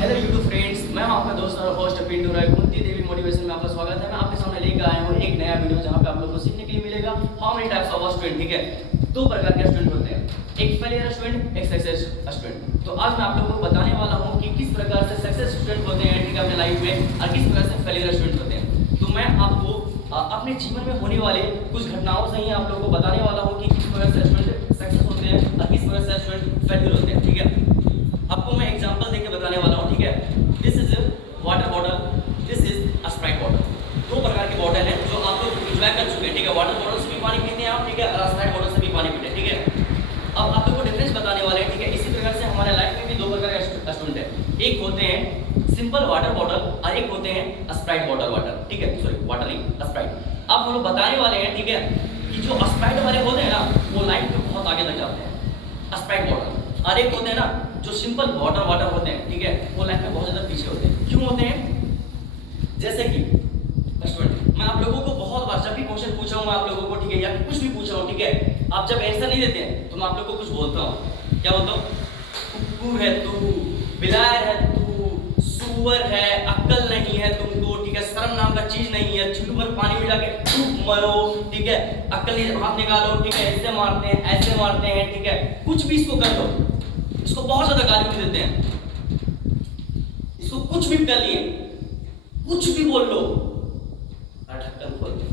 Hello YouTube friends, मैं हूं आपका दोस्त और होस्ट पिंटू राय। कुंती देवी मोटिवेशन में आपका स्वागत है। मैं आपके सामने लेकर आया हूं एक नया वीडियो जहां पे आप लोगों को सीखने के लिए मिलेगा how many types of student. ठीक है, दो प्रकार के स्टूडेंट होते हैं, एक फेलियर स्टूडेंट, एक सक्सेस स्टूडेंट। तो आज मैं आप लोगों को बताने वाला हूं कि किस प्रकार से सक्सेस स्टूडेंट होते हैं ठीक है अपने लाइफ में, और किस प्रकार से फेलियर स्टूडेंट होते हैं। तो मैं आपको अपने जीवन में होने वाले कुछ घटनाओं से ही आप लोगों को बताने वाला हूं कि किस प्रकार से स्टूडेंट सक्सेस होते हैं और किस प्रकार से स्टूडेंट फेलियर होते हैं। ठीक है, आपको मैं एग्जांपल देके बताने वाला हूं। ठीक है, this is water bottle, this is Sprite bottle. दो प्रकार की बॉटल है जो आप लोग एंजॉय कर चुके हैं। ठीक है, वाटर बॉटल से भी पानी पीते हैं आप, ठीक है, और स्प्राइट बॉटल से भी पानी पीते हैं। ठीक है, अब आप लोग को डिफरेंस बताने वाले हैं। ठीक है, इसी प्रकार से हमारे लाइफ में भी दो प्रकार के स्टूडेंट है, एक होते हैं सिंपल वाटर बॉटल और एक होते हैं स्प्राइट बॉटल वाटर। ठीक है, सॉरी वाटर नहीं स्प्राइट। अब हम लोग बताने वाले हैं ठीक है कि जो स्प्राइट वाले होते हैं ना वो लाइफ में बहुत आगे तक जाते हैं, स्प्राइट बॉटल, और एक होते हैं ना जो सिंपल वाटर होते हैं ठीक है वो लाइफ में बहुत ज्यादा पीछे होते हैं। क्यों होते हैं? जैसे कि स्टूडेंट, मैं आप लोगों को बहुत बार जब भी क्वेश्चन पूछा हूं मैं आप लोगों को ठीक है या कुछ भी पूछा हूं ठीक है, आप जब आंसर नहीं देते हैं तो मैं आप लोगों को कुछ बोलता हूं। क्या बोलता हूं? कुक्कू है तू, बिलार है तू, सुअर है, अक्ल नहीं है तुमको, ठीक है, शर्म नाम का चीज नहीं है, चुल्लू पर पानी में जाके डूब मरो, ठीक है, अक्ल नहीं, हाथ निकालो, ठीक है, ऐसे मारते हैं ऐसे मारते हैं, ठीक है, कुछ भी इसको कर दो, इसको बहुत ज्यादा गाली भी देते हैं, इसको कुछ भी कर लिए, कुछ भी बोल लो, ढक्कन खोल दो,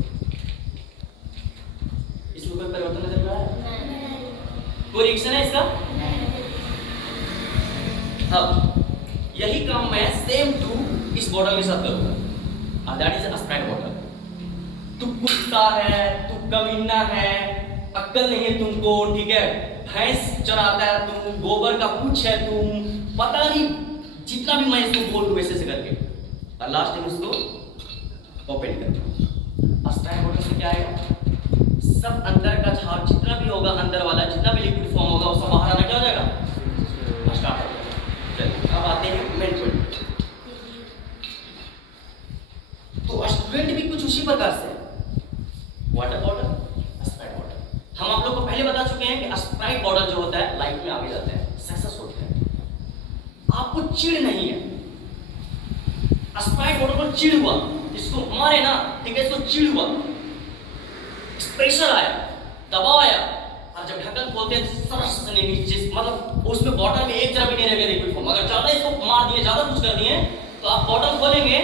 इसमें कोई परिवर्तन नजर आ रहा है? कोई रिएक्शन है इसका? अब यही काम मैं सेम टू इस बॉटल के साथ करूंगा, that is a Sprite bottle. तू कुत्ता है, तू कमीना है, अक्ल नहीं है तुमको, ठीक है, भैंस चराता है तुम, गोबर का कुछ है तुम, पता नहीं जितना भी मैं इसको बोल दूं ऐसे करके, और लास्ट में इसको ओपन कर दूं। स्प्राइट बॉटल से क्या आएगा? सब अंदर का झाग जितना भी होगा, अंदर वाला जितना भी लिक्विड फॉर्म होगा वो सब बाहर आना क्या हो जाएगा? स्टार्ट हो जाएगा। अब आते हैं मेन पॉइंट। तो स्टूडेंट भी कुछ उसी प्रकार से वाटर बॉटल, स्प्राइट बॉटल। हम आप लोग को पहले बता चुके हैं कि स्प्राइट बॉटल जो होता है लाइफ में आगे जाते हैं, सक्सेस होते हैं। आपको चिढ़ नहीं है, स्प्राइट बॉटल को चिढ़ हुआ, इसको मारे ना ठीक है, इसको चिढ़ हुआ, प्रेशर आया, दबाव आया, और जब ढक्कन खोलते हैं सरस से नीचे, मतलब उसमें बॉटल में एक जरा भी नहीं रहेगा लिक्विड फॉर्म। अगर ज्यादा इसको मार दिए, ज्यादा कुछ कर दिए तो आप बॉटल खोलेंगे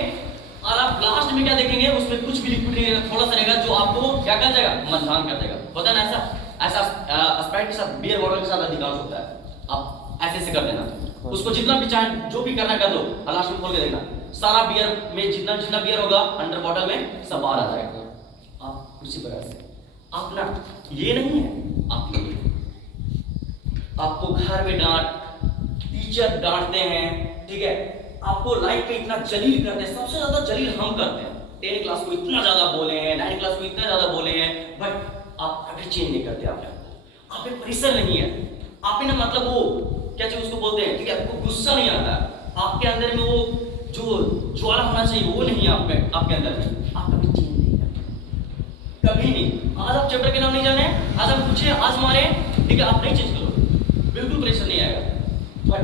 और आप लास्ट में क्या देखेंगे? उसमें कुछ भी लिक्विड नहीं रहेगा, थोड़ा सा रहेगा जो आपको क्या कर देगा? मंथन कर देगा। होता है ना ऐसा स्प्राइट के साथ, बियर बॉटल के साथ अधिकांश होता है। आप ऐसे कर देना, उसको जितना भी चाहे जो भी करना कर दो, लास्ट में खोल के देखना, सारा बियर में जितना बियर होगा अंडर बॉटल में सब बाहर आ जाएगा। आप उसी प्रकार से आप ना ये नहीं है, आप आपको घर में डांट, टीचर डांटते हैं, ठीक है, आपको लाइफ में इतना जलील करते हैं, सबसे ज्यादा जलील हम करते हैं। 10 क्लास को इतना ज्यादा बोले हैं, 9 क्लास को इतना ज्यादा बोले हैं, बट आप कभी चेंज नहीं करते आप पे प्रेशर नहीं है, आप पे ना मतलब वो क्या चीज उसको बोलते हैं, ठीक है, आपको गुस्सा नहीं आता, आपके अंदर में वो जो ज्वाला होना चाहिए वो नहीं है आपके अंदर में, आप कभी चेंज नहीं करते, कभी नहीं। आज आप चैप्टर के नाम नहीं जाने, आज हम पूछे, आज मारे, ठीक है, आप नहीं चेंज करो, बिल्कुल प्रेशर नहीं आएगा। बट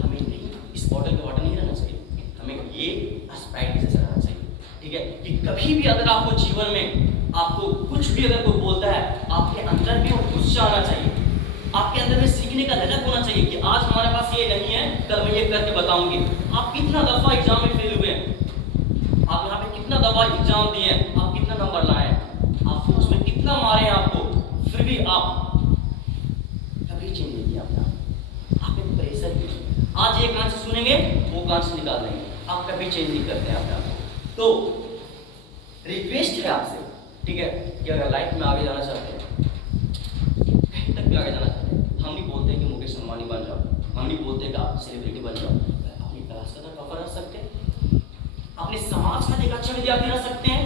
हमें नहीं, इस बॉटल के वाटर नहीं रहना चाहिए, हमें ये स्प्राइट के जैसा रहना चाहिए। ठीक है, कि कभी भी अगर आपको जीवन में आपको कुछ भी अगर कोई बोलता है, आपके अंदर भी वो गुस्सा आना चाहिए, आपके अंदर में सीखने का ललक होना चाहिए कि आज हमारे पास ये नहीं है, कल मैं ये करके बताऊंगी। आप कितना दफा एग्जाम में फेल हुए हैं, आप यहाँ पे कितना दफा एग्जाम दिए, आप कितना नंबर लाए, आप उसमें कितना मारे हैं आपको, फिर भी आप कभी चेंज नहीं किया अपना, आप एक प्रेशर की, आज एक कान से सुनेंगे वो कान से निकाल देंगे, आप कभी चेंज नहीं करते हैं अपने आप को। तो रिक्वेस्ट है आपसे, ठीक है, कि अगर लाइफ में आगे जाना चाहते हैं, कहीं तक भी आगे जाना चाहते हैं, हम नहीं बोलते कि मुकेश अंबानी बन जाओ, हम नहीं बोलते कि आप सेलिब्रिटी बन जाओ, अपनी क्लास का तो टॉपर रह सकते हैं, अपने समाज का एक अच्छा विद्यार्थी रह सकते हैं,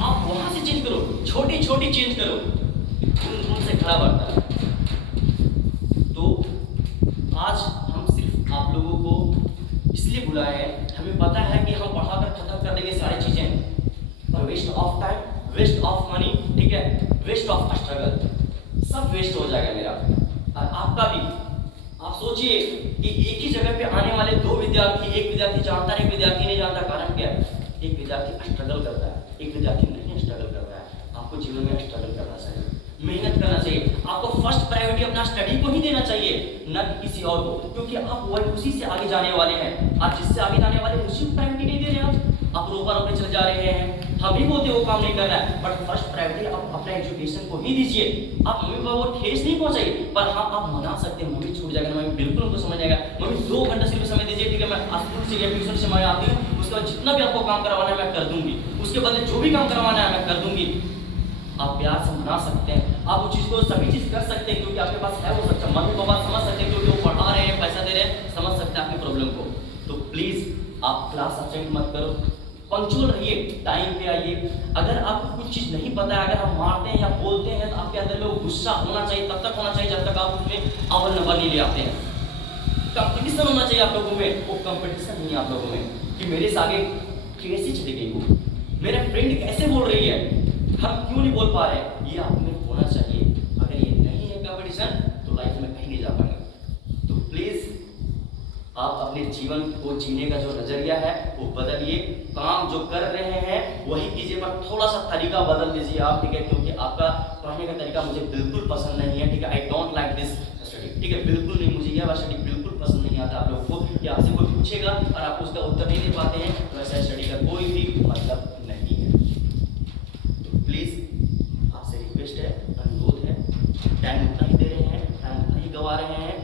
आप वहां से चेंज करो, छोटी छोटी चेंज करो, उनसे खड़ा बढ़ता है। तो आज हम सिर्फ आप लोगों को इसलिए बुलाए हैं, हमें पता है कि हम पढ़ाकर खत्म कर देंगे सारी चीजें, पर waste of time, waste of money, ठीक है, वेस्ट ऑफ स्ट्रगल, सब वेस्ट हो जाएगा मेरा और आपका भी। आप सोचिए कि एक ही जगह पे आने वाले दो विद्यार्थी एक विद्यार्थी जानता है, एक विद्यार्थी नहीं जानता। कारण क्या है? एक विद्यार्थी स्ट्रगल करता है, एक विद्यार्थी नहीं स्ट्रगल करता है। आपको जीवन में स्ट्रगल करना चाहिए, मेहनत करना चाहिए। आपको फर्स्ट प्रायोरिटी अपना स्टडी को ही देना चाहिए, न कि किसी और को, क्योंकि आप वही उसी से आगे जाने वाले हैं। आप जिससे आगे जाने वाले उसी को प्रायोरिटी नहीं दे रहे हैं। आप रोका रोके चले जा रहे हैं। हम ही बोलते वो काम नहीं करना है, बट फर्स्ट प्रायोरिटी आप अपने एजुकेशन को ही दीजिए। आप मम्मी पापा को ठेस नहीं पहुंचाइए, पर हाँ आप मना सकते हैं। मम्मी छूट जाएगा, मम्मी बिल्कुल उनको समझ जाएगा। मम्मी 2 घंटा सिर्फ समय दीजिए, ठीक है, मैं स्कूल से या ट्यूशन से मैं आती हूँ, उसके बाद जितना भी आपको काम करवाना है मैं कर दूंगी, उसके बदले जो भी काम करवाना है मैं कर दूंगी। आप प्यार से मना सकते हैं, आप उस चीज को सभी चीज कर सकते हैं, क्योंकि आपके पास है वो सच्चा। मम्मी पापा समझ सकते हैं, क्योंकि वो पढ़ा रहे हैं, पैसा दे रहे हैं, समझ सकते हैं आपकी प्रॉब्लम को। तो प्लीज आप क्लास अटेंड मत करो, पंक्चुअल रहिए, टाइम पे आइए। अगर आपको कुछ चीज नहीं पता है, अगर हम मारते हैं या बोलते हैं, तो आपके अंदर में वो गुस्सा होना चाहिए, तब तक होना चाहिए जब तक आप उसमें अव्वल नंबर नहीं ले आते हैं। कंपटीशन होना चाहिए आप लोगों में, वो कंपटीशन नहीं है आप लोगों में कि मेरे से आगे कैसे चली गई वो, मेरा फ्रेंड कैसे बोल रही है, हम क्यों नहीं बोल पा रहे हैं, ये आप में होना चाहिए। अगर ये नहीं है कंपटीशन, तो लाइफ में कहीं नहीं जा पाएंगे। तो प्लीज आप अपने जीवन को जीने का जो नजरिया है वो बदलिए। काम जो कर रहे हैं वही कीजिए, पर थोड़ा सा तरीका बदल दीजिए आप, ठीक है, क्योंकि आपका पढ़ने का तरीका मुझे बिल्कुल पसंद नहीं है, ठीक है। I don't like this study, ठीक है, बिल्कुल नहीं, मुझे यह स्टडी बिल्कुल पसंद नहीं आता आप लोगों को। या आपसे कोई पूछेगा और आप उसका उत्तर नहीं दे पाते हैं, तो ऐसा स्टडी का कोई भी मतलब नहीं है। तो प्लीज आपसे रिक्वेस्ट है, अनुरोध है, टाइम उतना ही दे रहे हैं, टाइम उतना ही गवा रहे हैं,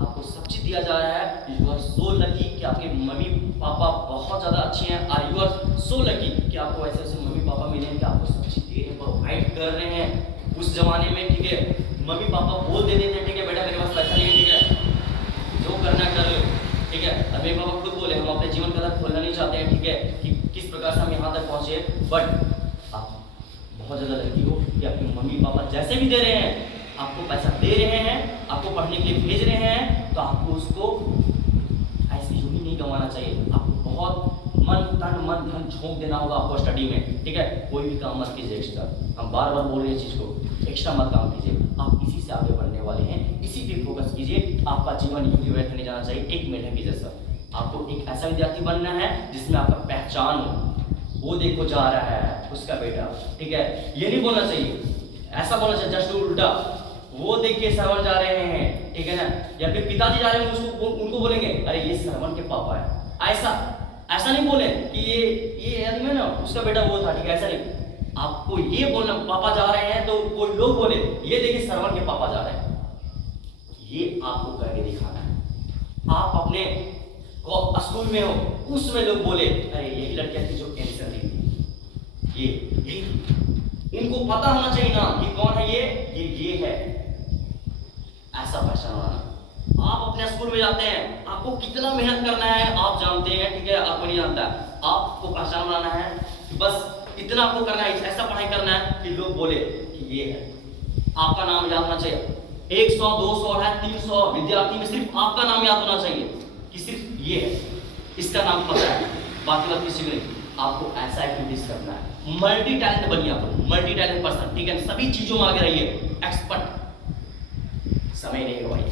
आपको सब चीज दिया जा रहा है। यू आर सो लकी कि आपके मम्मी पापा बहुत ज़्यादा अच्छे हैं। और यू आर सो लकी कि आपको ऐसे ऐसे मम्मी पापा मिले हैं कि आपको सब चीज दे रहे हैं, प्रोवाइड कर रहे हैं। उस जमाने में, ठीक है, मम्मी पापा बोल देते थे, ठीक है बेटा मेरे पास पैसा नहीं है, ठीक है, जो करना कर लो, ठीक है। अब मेरे पापा खुद बोले हम अपने जीवन का खोलना नहीं चाहते हैं, ठीक है, कि किस प्रकार से हम यहाँ तक पहुँचे। बट आप बहुत ज़्यादा लकी हो कि आपके मम्मी पापा जैसे भी दे रहे हैं, आपको पैसा दे रहे हैं, आपको पढ़ने के लिए भेज रहे हैं, तो आपको उसको ऐसे यूं ही नहीं गंवाना चाहिए। आपको बहुत मन तन मन धन झोंक देना होगा आपको स्टडी में, ठीक है। कोई भी काम मत कीजिए एक्स्ट्रा, हम बार बार बोल रहे हैं चीज़ को, एक्स्ट्रा मत काम कीजिए। आप इसी से आगे बढ़ने वाले हैं, इसी पे फोकस कीजिए। आपका जीवन यूं ही व्यर्थ नहीं जाना चाहिए एक मेढक की जैसा। आपको एक ऐसा विद्यार्थी बनना है जिसमें आपका पहचान हो, वो देखो जा रहा है उसका बेटा, ठीक है। ये नहीं बोलना चाहिए, ऐसा बोलना चाहिए जस्ट उल्टा, वो देख के श्रवण जा रहे हैं, ठीक है ना, या फिर पिताजी जा रहे हैं उसको उनको बोलेंगे अरे ये श्रवण के पापा है। ऐसा नहीं बोले कि ये आदमी ना उसका बेटा वो था, ठीक है, ऐसा नहीं। आपको ये बोलना पापा जा रहे हैं तो कोई लोग बोले ये देखिए श्रवण के पापा जा रहे हैं, ये आपको करके दिखाना है। आप अपने स्कूल में हो, उसमें लोग बोले अरे यही लड़कियां थी जो कैंसर थी, ये यही थी, इनको पता होना चाहिए ना कि कौन है ये है, ऐसा पहचान होना। आप अपने स्कूल में जाते हैं, आपको कितना मेहनत करना है आप जानते हैं, ठीक है, आपको नहीं जानता। आपको पहचान बनाना है कि बस इतना आपको करना है, ऐसा पढ़ाई करना है कि लोग बोले कि ये है। आपका नाम याद होना चाहिए, 100 200 है 300 विद्यार्थी में सिर्फ आपका नाम याद होना चाहिए कि सिर्फ ये है, इसका नाम पता है, बाकी बात किसी को नहीं। आपको ऐसा एक्टिविटीज करना है, मल्टी टैलेंट बनिए आप, मल्टी टैलेंट पर्सन, ठीक है, सभी चीजों में आगे रहिए, एक्सपर्ट। समय नहीं गवाइए,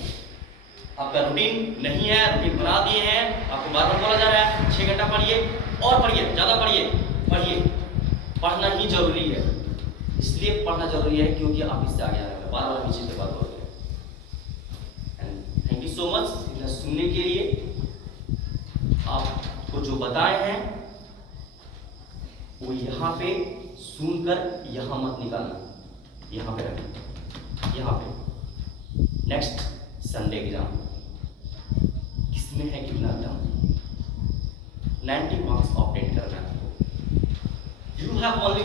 आपका रूटीन नहीं है, रूटीन बना दिए हैं, आपको बार बार बोला जा रहा है 6 घंटा पढ़िए और पढ़िए, ज्यादा पढ़िए, पढ़ना ही जरूरी है। इसलिए पढ़ना जरूरी है क्योंकि आप इससे आगे आ रहे हैं, बार बार हम चीज पे बात बोल रहे हैं। थैंक यू सो मच इतना सुनने के लिए। आपको जो बताए हैं वो यहाँ पे सुनकर यहाँ मत निकालना, यहाँ पे रखना, यहाँ पे। नेक्स्ट संडे एग्जाम किसमें है कितना दम, 90 मार्क्स ऑब्टेन करना है। You have only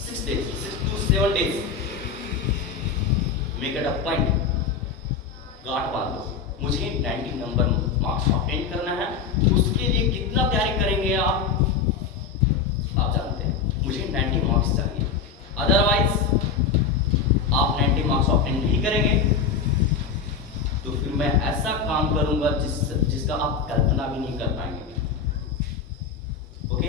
6 days, 6 to 7 days, make it a point, गांठ बांध लो, मुझे 90 नंबर मार्क्स ऑब्टेन करना है। उसके लिए कितना तैयारी करेंगे आप जानते हैं, मुझे 90 मार्क्स चाहिए, अदरवाइज आप 90 मार्क्स ऑब्टेन नहीं करेंगे तो फिर मैं ऐसा काम करूंगा जिसका आप कल्पना भी नहीं कर पाएंगे। ओके।